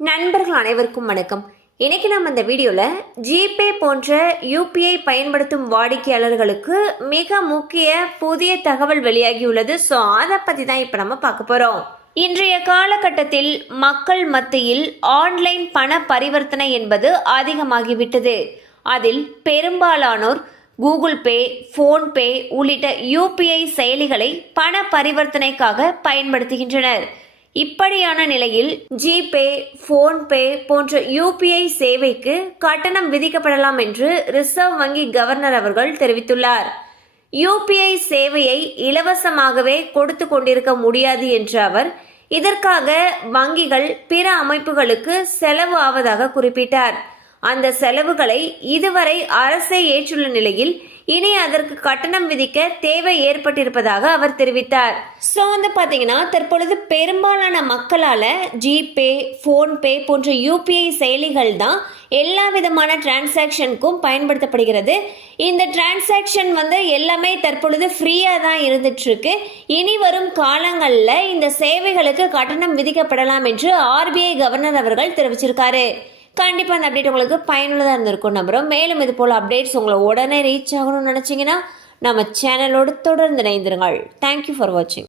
நண்பர்கள் அனைவருக்கும் வணக்கம். இன்னைக்கு நம்ம இந்த வீடியோவில் ஜிபே போன்ற யூபிஐ பயன்படுத்தும் வாடிக்கையாளர்களுக்கு மிக முக்கிய புதிய தகவல் வெளியாகியுள்ளது. ஸோ அதை பற்றி தான் இப்போ நம்ம பார்க்க போகிறோம். இன்றைய காலகட்டத்தில் மக்கள் மத்தியில் ஆன்லைன் பண பரிவர்த்தனை என்பது அதிகமாகிவிட்டது. அதில் பெரும்பாலானோர் கூகுள் பே, ஃபோன்பே உள்ளிட்ட யூபிஐ செயலிகளை பண பரிவர்த்தனைக்காக பயன்படுத்துகின்றனர். இப்படியான நிலையில் ஜிபே, ஃபோன்பே போன்ற யூபிஐ சேவைக்கு கட்டணம் விதிக்கப்படலாம் என்று ரிசர்வ் வங்கி கவர்னர் அவர்கள் தெரிவித்துள்ளார். யூபிஐ சேவையை இலவசமாகவே கொடுத்து கொண்டிருக்க முடியாது என்ற அவர் இதற்காக வங்கிகள் பிற அமைப்புகளுக்கு செலவு ஆவதாக குறிப்பிட்டார். அந்த செலவுகளை இதுவரை அரசே ஏற்றுள்ள நிலையில் இனி அதற்கு கட்டணம் விதிக்க தேவை ஏற்பட்டிருப்பதாக அவர் தெரிவித்தார். ஸோ பார்த்தீங்கன்னா தற்பொழுது பெரும்பாலான மக்களால் ஜிபே, ஃபோன்பே போன்ற யூபிஐ செயலிகள் தான் எல்லா விதமான டிரான்சாக்ஷனுக்கும் பயன்படுத்தப்படுகிறது. இந்த டிரான்சாக்ஷன் எல்லாமே தற்பொழுது ஃப்ரீயாக தான் இருந்துட்டுருக்கு. இனி வரும் காலங்களில் இந்த சேவைகளுக்கு கட்டணம் விதிக்கப்படலாம் என்று ஆர்பிஐ கவர்னர் அவர்கள் தெரிவிச்சிருக்காரு. கண்டிப்பாக அந்த அப்டேட் உங்களுக்கு பயனுள்ளதாக இருந்திருக்கும் நம்புகிறோம். மேலும் இது போல் அப்டேட்ஸ் உங்களை உடனே ரீச் ஆகணும்னு நினச்சிங்கன்னா நம்ம சேனலோடு தொடர்ந்து இணைந்திருங்கள். தேங்க்யூ ஃபார் வாட்சிங்.